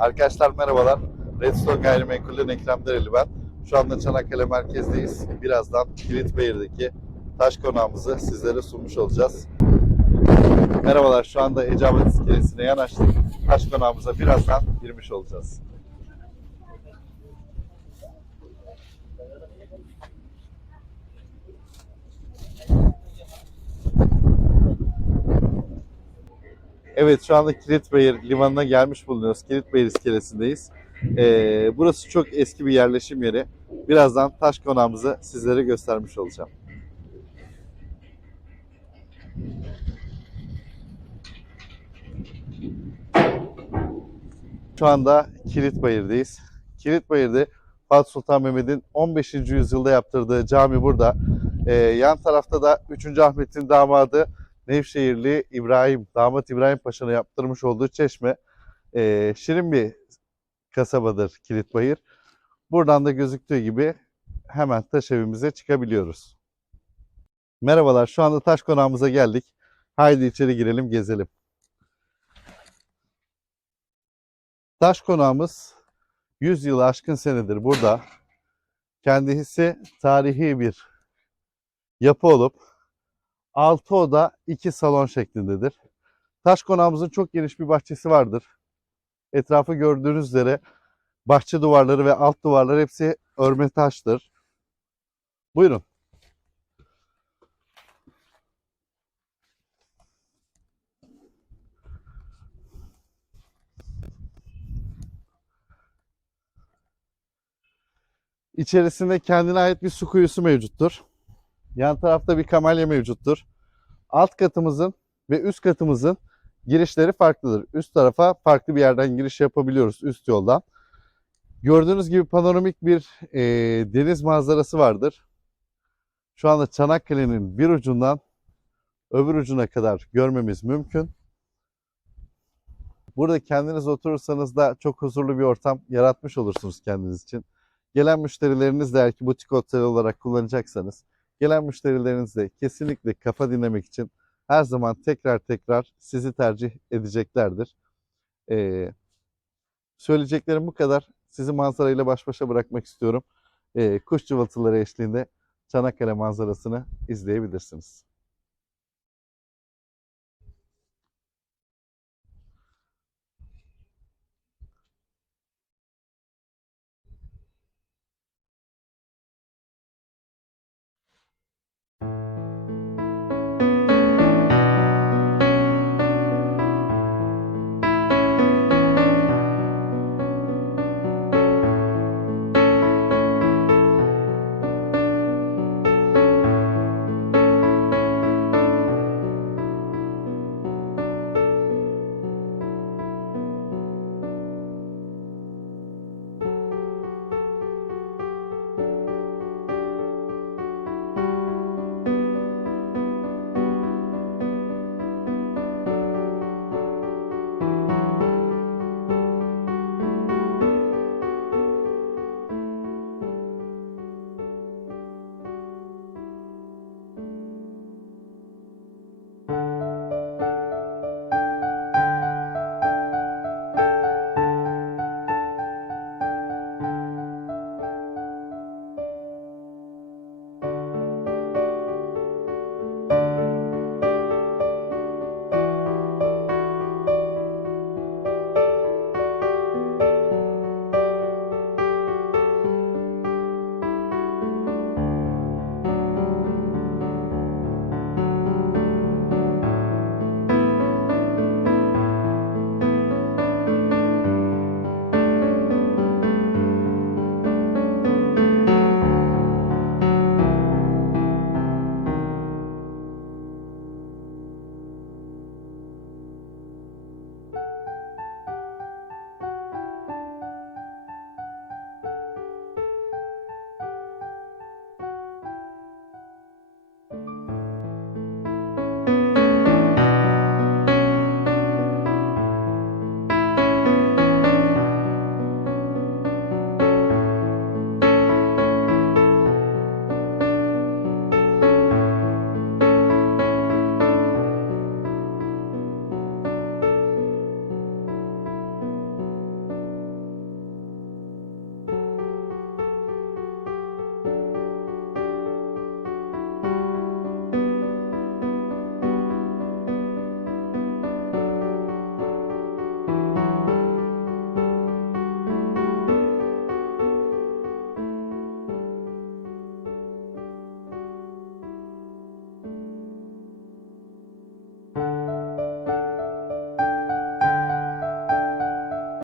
Arkadaşlar merhabalar. Redstone Gayrimenkullerin Ekrem Dereli ben. Şu anda Çanakkale merkezdeyiz. Birazdan Kilitbeyir'deki taş konağımızı sizlere sunmuş olacağız. Merhabalar, şu anda Ecevit iskelesine yanaştık. Taş konağımıza birazdan girmiş olacağız. Evet şu anda Kilitbeyir limanına gelmiş bulunuyoruz. Kilitbeyir iskelesindeyiz. Ee, burası çok eski bir yerleşim yeri. Birazdan taş konağımızı sizlere göstermiş olacağım. Şu anda Kilitbayır'dayız. Kilitbayır'da Fatih Sultan Mehmet'in 15. yüzyılda yaptırdığı cami burada. Ee, yan tarafta da 3. Ahmet'in damadı Nevşehirli İbrahim, damat İbrahim Paşa'nın yaptırmış olduğu çeşme. Ee, şirin bir kasabadır Kilitbayır. Buradan da gözüktüğü gibi hemen taş evimize çıkabiliyoruz. Merhabalar, şu anda taş konağımıza geldik. Haydi içeri girelim, gezelim. Taş konağımız 100 yılı aşkın senedir burada. Kendisi tarihi bir yapı olup 6 oda 2 salon şeklindedir. Taş konağımızın çok geniş bir bahçesi vardır. Etrafı gördüğünüz üzere bahçe duvarları ve alt duvarlar hepsi örme taştır. Buyurun. İçerisinde kendine ait bir su kuyusu mevcuttur. Yan tarafta bir kamelya mevcuttur. Alt katımızın ve üst katımızın girişleri farklıdır. Üst tarafa farklı bir yerden giriş yapabiliyoruz üst yoldan. Gördüğünüz gibi panoramik bir e, deniz manzarası vardır. Şu anda Çanakkale'nin bir ucundan öbür ucuna kadar görmemiz mümkün. Burada kendiniz oturursanız da çok huzurlu bir ortam yaratmış olursunuz kendiniz için. Gelen müşterileriniz de eğer ki butik otel olarak kullanacaksanız gelen müşterileriniz de kesinlikle kafa dinlemek için her zaman tekrar tekrar sizi tercih edeceklerdir. Ee, söyleyeceklerim bu kadar. Sizi manzarayla baş başa bırakmak istiyorum. Ee, kuş cıvıltıları eşliğinde Çanakkale manzarasını izleyebilirsiniz.